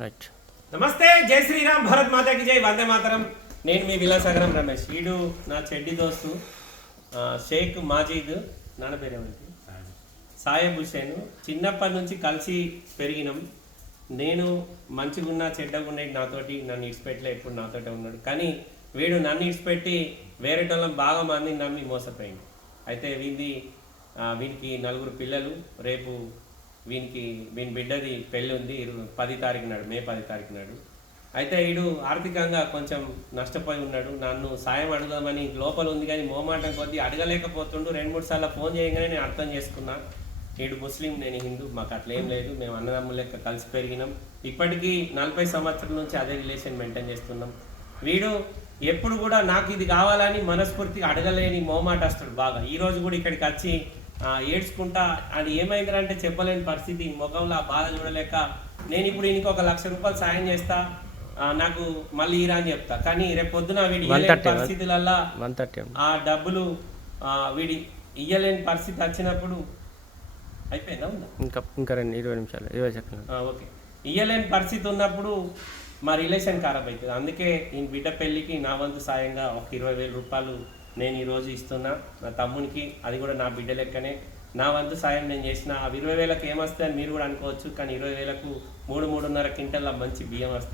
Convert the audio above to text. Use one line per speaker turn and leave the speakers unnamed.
Right
నమస్తే జై శ్రీరామ్ భారత్ మాతాకి జై వందే మాతరం. నేను మీ విలాసాగరం రమేష్. వీడు నా చెడ్డి దోస్తు షేక్ మాజీద్. నాన్న పేరేమండి సాయబ్ హుసేన్ చిన్నప్పటి నుంచి కలిసి పెరిగినాం. నేను మంచిగున్నా చెడ్డగున్నా నాతోటి నన్ను ఇడిచిపెట్టలే ఎప్పుడు నాతోటే ఉన్నాడు. కానీ వీడు నన్ను ఇడిచిపెట్టి వేరేటోళ్ళం బాగా మంది నమ్మి మోసపోయింది అయితే వీంది వీనికి నలుగురు పిల్లలు. రేపు వీనికి వీని బిడ్డది పెళ్ళి ఉంది పది తారీఖు నాడు మే పది తారీఖు నాడు. అయితే వీడు ఆర్థికంగా కొంచెం నష్టపోయి ఉన్నాడు. నన్ను సాయం అడుగుదామని లోపల ఉంది కానీ మోమాటం కొద్దీ అడగలేకపోతుండు. రెండు మూడు సార్లు ఫోన్ చేయగానే నేను అర్థం చేసుకున్నా. వీడు ముస్లిం నేను హిందూ మాకు అట్లా ఏం లేదు. మేము అన్నదమ్ముల లెక్క కలిసి పెరిగినాం. ఇప్పటికీ నలభై సంవత్సరాల నుంచి అదే రిలేషన్ మెయింటైన్ చేస్తున్నాం. వీడు ఎప్పుడు కూడా నాకు ఇది కావాలని మనస్ఫూర్తిగా అడగలేని మోమాటస్తుడు బాగా. ఈరోజు కూడా ఇక్కడికి వచ్చి ఆ, ఏడ్చుకుంటా అది ఏమైందంటే చెప్పలేని పరిస్థితి. ముఖంలో ఆ బాధ చూడలేక నేను ఇప్పుడు ఈయనకి ఒక లక్ష రూపాయలు సాయం చేస్తా నాకు మళ్ళీ ఈరా అని చెప్తా. కానీ రేపు పొద్దున వీడి పరిస్థితులల్లా ఆ డబ్బులు ఆ, వీడి ఇయ్యలేని పరిస్థితి వచ్చినప్పుడు అయిపోయిందా ఉందా?
ఇంకా ఇంకా రెండు ఇరవై నిమిషాలు ఇరవై
ఓకే. ఇయ్యలేని పరిస్థితి ఉన్నప్పుడు మా రిలేషన్ ఖరాబ్ అవుతుంది అందుకే ఈ బిడ్డ పెళ్ళికి నా వంతు సాయంగా ఒక ఇరవై వేల రూపాయలు నేను ఈరోజు ఇస్తున్నా. నా తమ్మునికి అది కూడా నా బిడ్డ లెక్కనే. నా వంతు సాయం నేను చేసిన. ఇరవై వేలకు ఏమొస్తాయని మీరు కూడా అనుకోవచ్చు. కానీ ఇరవై వేలకు మూడు మూడున్నర క్వింటల్ మంచి బియ్యం వస్తాయి